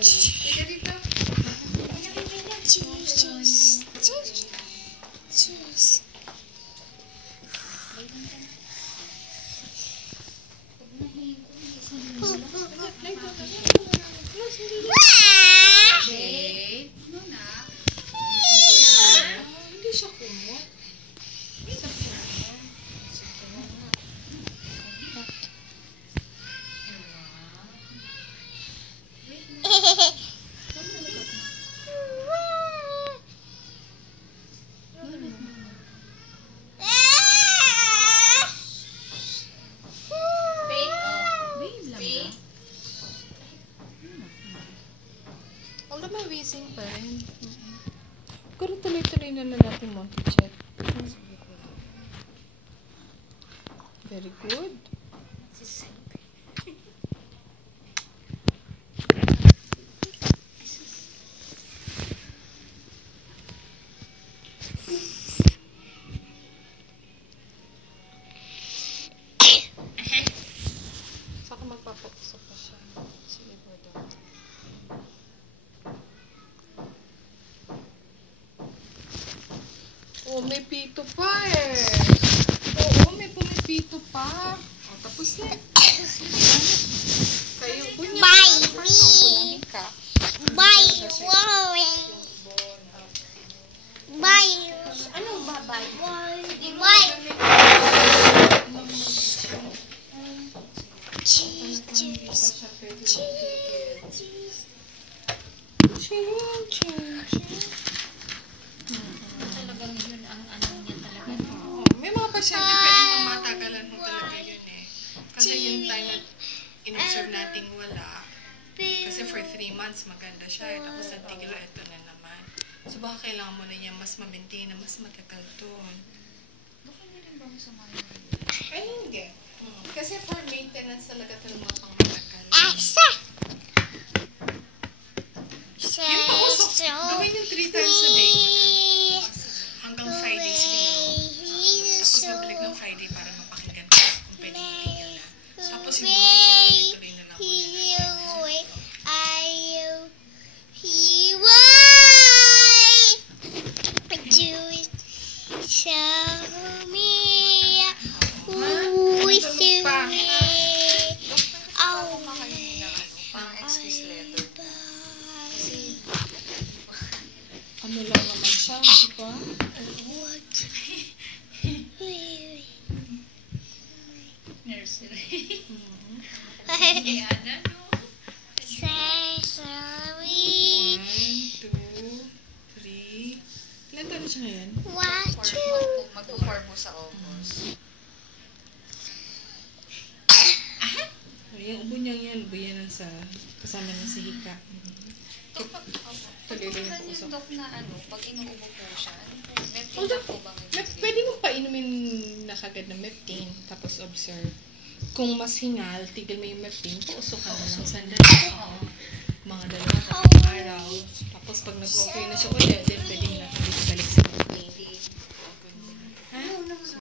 Ika dito. Cheers. Wait. Ano na? Hindi siya kumot. Wala may wheezing pa rin. Pero tuloy-tuloy na lang natin multi-check. Very good. Saka magpapausap pa siya. Sige po daw. Oh, may pito pa eh. Oo, may pumipito pa. Oh, tapos na. Kayo po niya. Bye. Bye. Bye. Anong babay? Bye. Cheese. Cheese. Talagang yun ang ano niya talaga. May mga pasyente pwede mamatagalan mo talaga yun eh. Kasi yung time na in-observe natin wala. Kasi for 3 months maganda siya eh. Tapos natigil, ito na naman. So baka kailangan mo na niya mas ma-maintain na mas matagal doon. Baka niya rin ba masama yun? Ay hindi. Kasi for maintenance talaga mga pang matagal. Yung pausok, gawin yung 3 times a day. Hanggang Fridays siguro. Tapos mag-click ng Friday para mapakinggan ko kung pwede itigil na. Tapos yung tuloy-tuloy na lang muna natin. Parang excuse letter. Ano lang naman siya, di ba? Nursery. Kaya na, no? 1, 2, 3. Ilan taon na siya ngayon? Mag-4 po sa August. Yung ubo niya yan, ubo yan sa kasama niya si Hika. Tuloy yung dok na ano, pag inuubo po siya, Meptin na po ba ngayon? Pwede mo painumin na kagad ng Meptin, tapos observe. Kung mas hingal, tigil mo yung Meptin, pausukan mo ng sandali. Mga 2 araw. Tapos pag nag-okay na siya ulit, then pwede mo na balik sa Meptin.